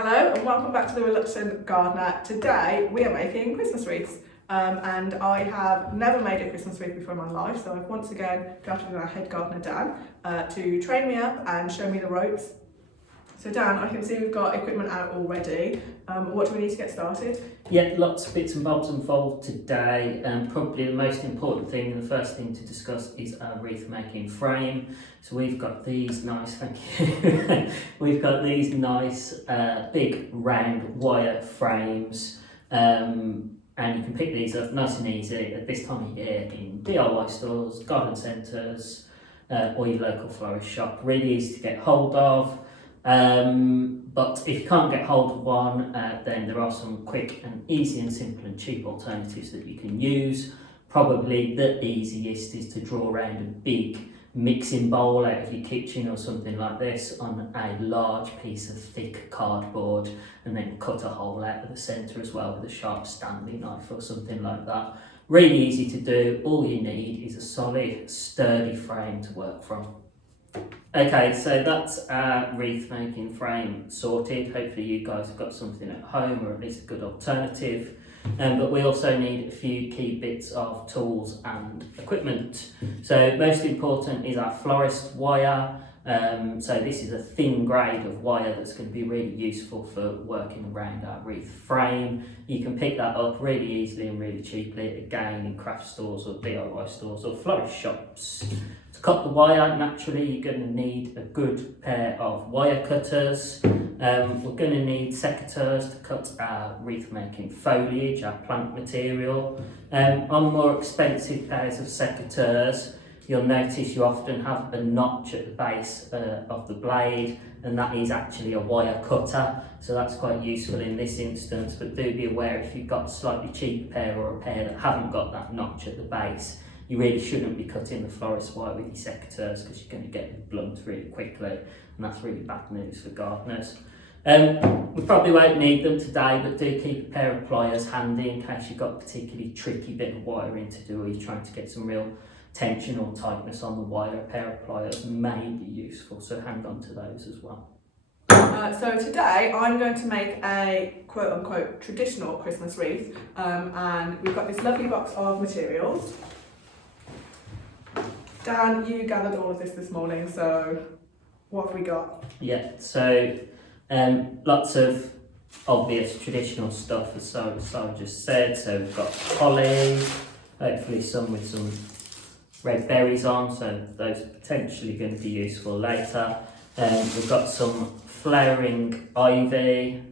Hello and welcome back to The Reluctant Gardener. Today we are making Christmas wreaths and I have never made a Christmas wreath before in my life, so I've once again drafted our head gardener Dan to train me up and show me the ropes. So Dan, I can see we've got equipment out already. What do we need to get started? Yeah, lots of bits and bobs involved today, and probably the most important thing and the first thing to discuss is our wreath making frame. So we've got these nice, thank you, we've got these nice big round wire frames, and you can pick these up nice and easy at this time of year in DIY stores, garden centres, or your local florist shop. Really easy to get hold of. But if you can't get hold of one, then there are some quick and easy and simple and cheap alternatives that you can use. Probably the easiest is to draw around a big mixing bowl out of your kitchen or something like this on a large piece of thick cardboard, and then cut a hole out of the centre as well with a sharp Stanley knife or something like that. Really easy to do. All you need is a solid, sturdy frame to work from. Okay, so that's our wreath making frame sorted. Hopefully you guys have got something at home, or at least a good alternative. But we also need a few key bits of tools and equipment. So most important is our florist wire. So this is a thin grade of wire that's going to be really useful for working around our wreath frame. You can pick that up really easily and really cheaply, again in craft stores or DIY stores or florist shops. To cut the wire, naturally you're going to need a good pair of wire cutters. We're going to need secateurs to cut our wreath making foliage, our plant material. On more expensive pairs of secateurs, you'll notice you often have a notch at the base of the blade, and that is actually a wire cutter, so that's quite useful in this instance. But do be aware, if you've got a slightly cheaper pair or a pair that haven't got that notch at the base, you really shouldn't be cutting the florist wire with your secateurs, because you're going to get blunt really quickly, and that's really bad news for gardeners. We probably won't need them today, but do keep a pair of pliers handy in case you've got a particularly tricky bit of wiring to do, or you're trying to get some real tension or tightness on the wire. A pair of pliers may be useful, so hang on to those as well. So today I'm going to make a quote-unquote traditional Christmas wreath, and we've got this lovely box of materials. Dan, you gathered all of this morning, so what have we got? Yeah, so lots of obvious traditional stuff, as Sarah just said. So we've got holly, hopefully some with some red berries on, so those are potentially going to be useful later. We've got some flowering ivy,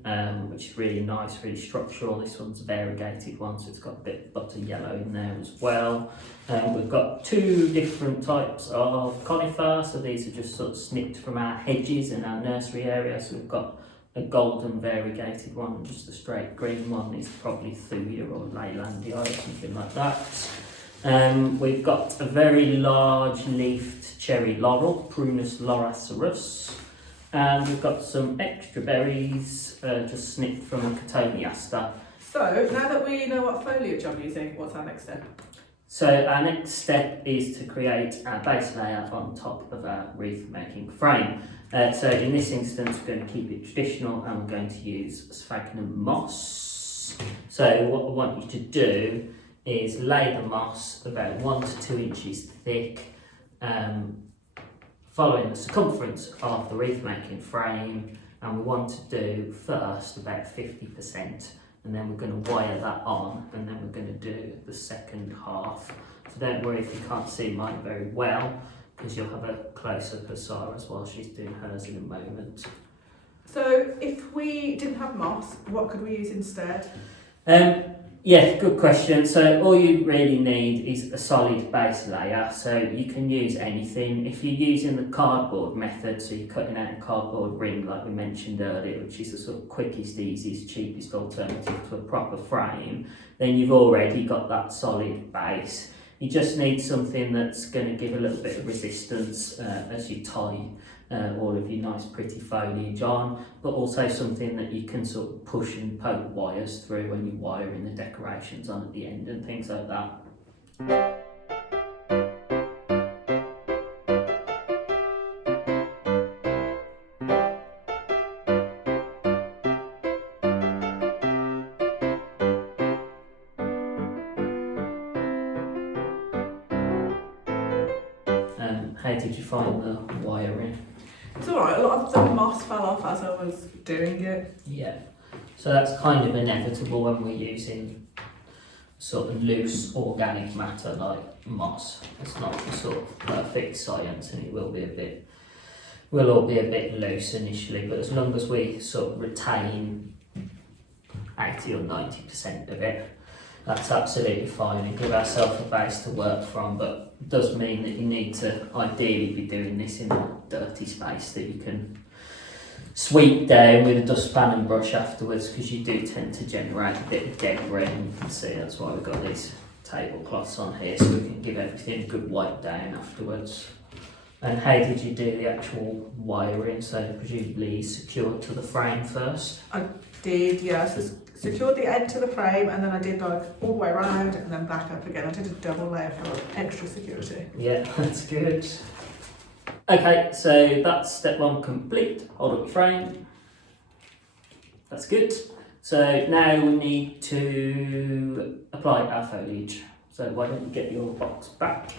which is really nice, really structural. This one's a variegated one, so it's got a bit of butter yellow in there as well. We've got two different types of conifer, so these are just sort of snipped from our hedges in our nursery area. So we've got a golden variegated one, and just a straight green one is probably Thuya or Leylandia or something like that. We've got a very large leafed cherry laurel, Prunus lauraceus, and we've got some extra berries just snipped from a Cotoneaster. So now that we know what foliage I'm using, what's our next step? So our next step is to create our base layer on top of our wreath making frame. So in this instance we're going to keep it traditional, and we're going to use sphagnum moss. So what I want you to do is lay the moss about 1 to 2 inches thick, following the circumference of the wreath making frame, and we want to do first about 50%, and then we're going to wire that on, and then we're going to do the second half. So don't worry if you can't see mine very well, because you'll have a close-up of Sarah's while she's doing hers in a moment. So if we didn't have moss, what could we use instead? Yeah, good question. So all you really need is a solid base layer. So you can use anything. If you're using the cardboard method, so you're cutting out a cardboard ring like we mentioned earlier, which is the sort of quickest, easiest, cheapest alternative to a proper frame, then you've already got that solid base. You just need something that's going to give a little bit of resistance as you tie all of your nice pretty foliage on, but also something that you can sort of push and poke wires through when you're wiring the decorations on at the end and things like that. How did you find the wiring? It's alright, a lot of the moss fell off as I was doing it. Yeah, so that's kind of inevitable when we're using sort of loose organic matter like moss. It's not the sort of perfect science, and it will all be a bit loose initially, but as long as we sort of retain 80 or 90% of it, that's absolutely fine, and give ourselves a base to work from. But it does mean that you need to ideally be doing this in a dirty space that you can sweep down with a dustpan and brush afterwards, because you do tend to generate a bit of debris, and you can see that's why we've got these tablecloths on here, so we can give everything a good wipe down afterwards. And how did you do the actual wiring? So presumably secured to the frame first? I did, yeah, so secured the end to the frame, and then I did like all the way around and then back up again. I did a double layer for extra security. Yeah, that's good. Okay, so that's step one complete. Hold up your frame. That's good. So now we need to apply our foliage. So why don't you get your box back?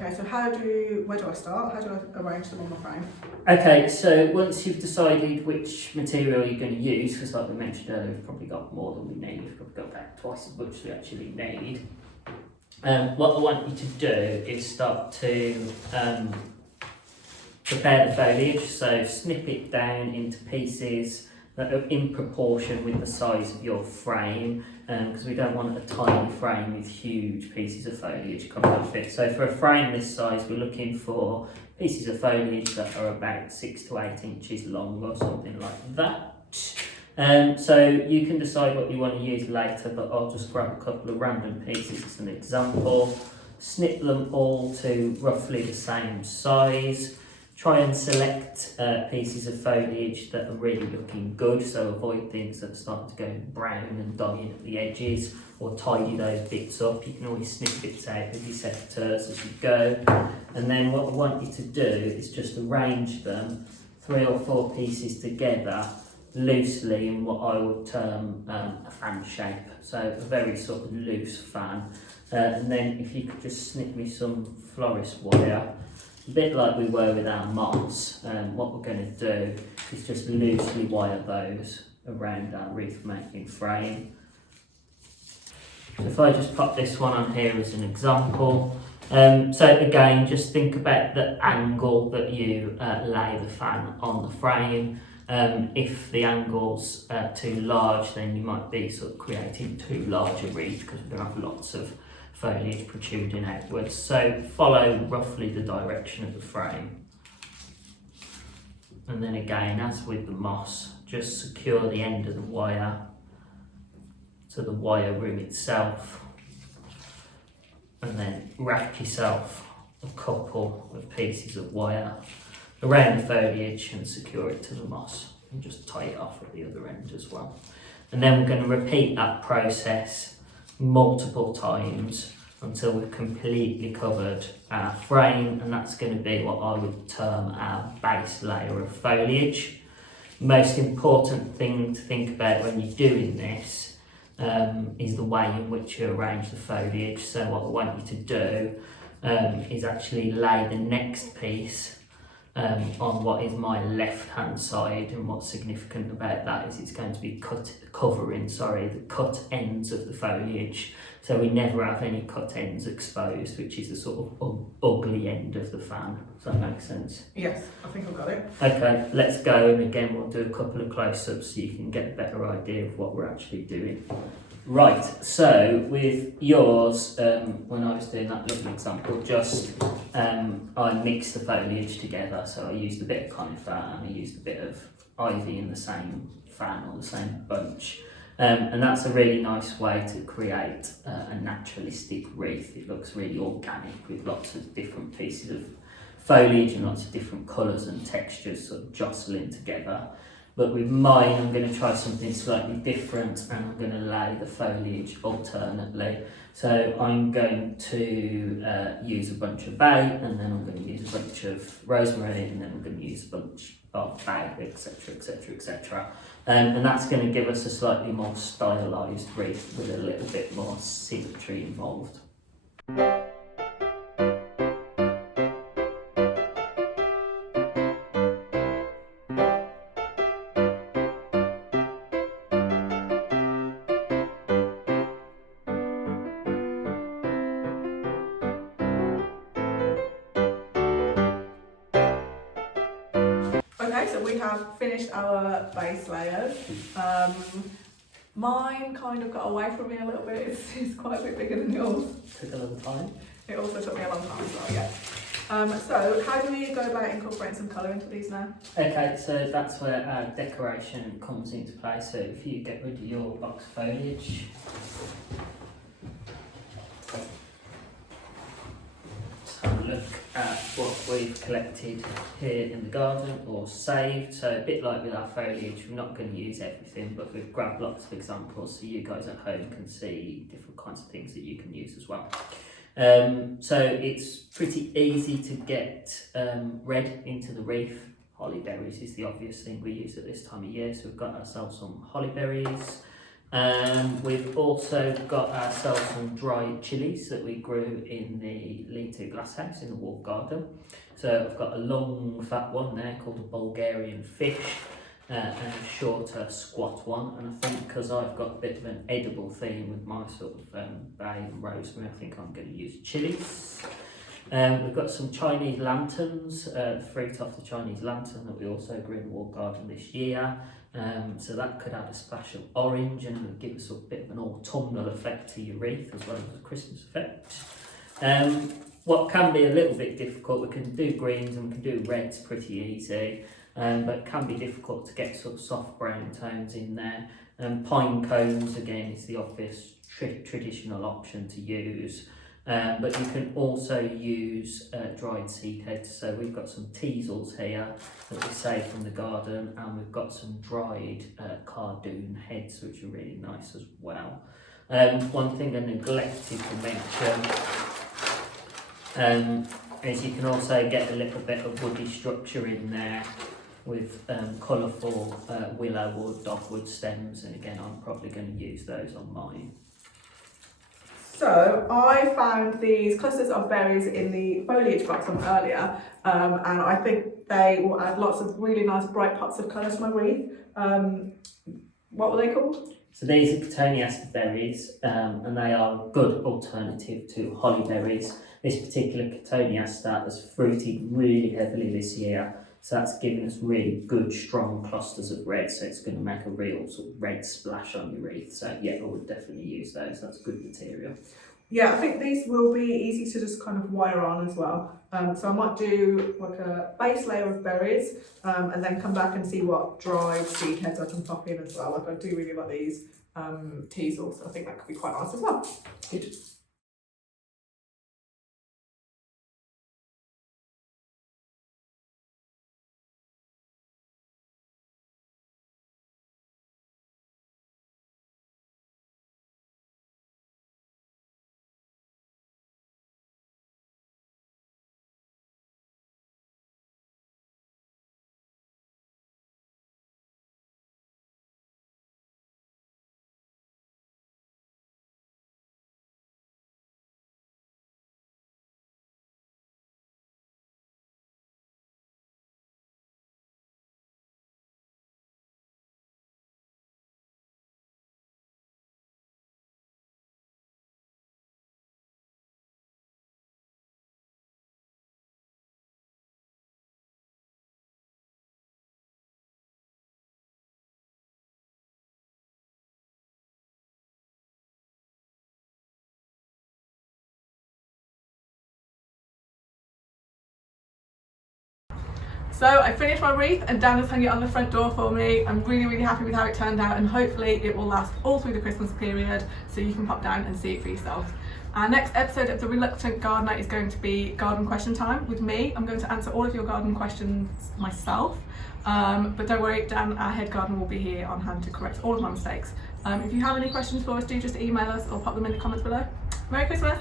Okay, so where do I start? How do I arrange them on my frame? Okay, so once you've decided which material you're going to use, because like we mentioned earlier, we've probably got more than we need. We've probably got about twice as much as we actually need. What I want you to do is start to prepare the foliage. So snip it down into pieces that are in proportion with the size of your frame, because we don't want a tiny frame with huge pieces of foliage coming off it. So for a frame this size, we're looking for pieces of foliage that are about 6 to 8 inches long or something like that. So you can decide what you want to use later, but I'll just grab a couple of random pieces as an example, snip them all to roughly the same size. Try and select pieces of foliage that are really looking good, so avoid things that are starting to go brown and dying at the edges, or tidy those bits up. You can always snip bits out with your secateurs as you go. And then what I want you to do is just arrange them 3 or 4 pieces together loosely in what I would term a fan shape, so a very sort of loose fan. And then if you could just snip me some florist wire, a bit like we were with our moss. What we're going to do is just loosely wire those around our wreath making frame. So if I just pop this one on here as an example, so again, just think about the angle that you lay the fan on the frame. If the angle's too large, then you might be sort of creating too large a wreath, because we're going to have lots of foliage protruding outwards. So follow roughly the direction of the frame. And then again, as with the moss, just secure the end of the wire to the wire room itself, and then wrap yourself a couple of pieces of wire around the foliage and secure it to the moss, and just tie it off at the other end as well. And then we're going to repeat that process multiple times until we've completely covered our frame, and that's going to be what I would term our base layer of foliage. Most important thing to think about when you're doing this is the way in which you arrange the foliage. So what I want you to do is actually lay the next piece on what is my left hand side, and what's significant about that is it's going to be covering the cut ends of the foliage, so we never have any cut ends exposed, which is the sort of ugly end of the fan. Does that make sense? Yes, I think I've got it. Okay, let's go, and again we'll do a couple of close-ups so you can get a better idea of what we're actually doing. Right, so with yours, when I was doing that little example, I mixed the foliage together. So I used a bit of conifer and I used a bit of ivy in the same fan or the same bunch. And that's a really nice way to create a naturalistic wreath. It looks really organic with lots of different pieces of foliage and lots of different colours and textures sort of jostling together. But with mine, I'm going to try something slightly different, and I'm going to lay the foliage alternately. So I'm going to use a bunch of bay, and then I'm going to use a bunch of rosemary, and then I'm going to use a bunch of bay, etc, etc, etc. And that's going to give us a slightly more stylised wreath with a little bit more symmetry involved. Okay, so we have finished our base layers. Mine kind of got away from me a little bit. It's quite a bit bigger than yours. Took a long time. It also took me a long time as well, yeah. So how do we go about incorporating some colour into these now? Okay, so that's where our decoration comes into play. So if you get rid of your box foliage, let's have a look at what we've collected here in the garden or saved. So a bit like with our foliage, we're not going to use everything, but we've grabbed lots of examples so you guys at home can see different kinds of things that you can use as well. So it's pretty easy to get red into the wreath. Holly berries is the obvious thing we use at this time of year, so we've got ourselves some holly berries. We've also got ourselves some dried chilies that we grew in the lean-to glasshouse in the walled garden. So I've got a long fat one there called a Bulgarian fish, and a shorter squat one, and I think because I've got a bit of an edible theme with my sort of bay and rosemary, I think I'm going to use chilies. We've got some Chinese lanterns, fruit off the Chinese lantern that we also grew in the walled garden this year. So that could add a splash of orange and give us a bit of an autumnal effect to your wreath as well as a Christmas effect. What can be a little bit difficult, we can do greens and we can do reds pretty easy, but it can be difficult to get sort of soft brown tones in there. Pine cones again is the obvious traditional option to use. But you can also use dried seed heads. So we've got some teasels here that we saved from the garden, and we've got some dried cardoon heads, which are really nice as well. One thing I neglected to mention is you can also get a little bit of woody structure in there with colourful willow or dogwood stems, and again I'm probably going to use those on mine. So I found these clusters of berries in the foliage box from earlier, and I think they will add lots of really nice bright pops of colour to my wreath. What were they called? So these are Cotoneaster berries, and they are a good alternative to holly berries. This particular Cotoneaster has fruited really heavily this year, so that's giving us really good strong clusters of red, so it's going to make a real sort of red splash on your wreath. So yeah, I would definitely use those, that's good material. Yeah, I think these will be easy to just kind of wire on as well. So I might do like a base layer of berries, and then come back and see what dried seed heads I can pop in as well. Like I do really like these teasels, so I think that could be quite nice as well. Good. So I finished my wreath and Dan has hung it on the front door for me. I'm really happy with how it turned out, and hopefully it will last all through the Christmas period so you can pop down and see it for yourself. Our next episode of The Reluctant Gardener is going to be garden question time with me. I'm going to answer all of your garden questions myself, but don't worry, Dan, our head gardener, will be here on hand to correct all of my mistakes. If you have any questions for us, do just email us or pop them in the comments below. Merry Christmas!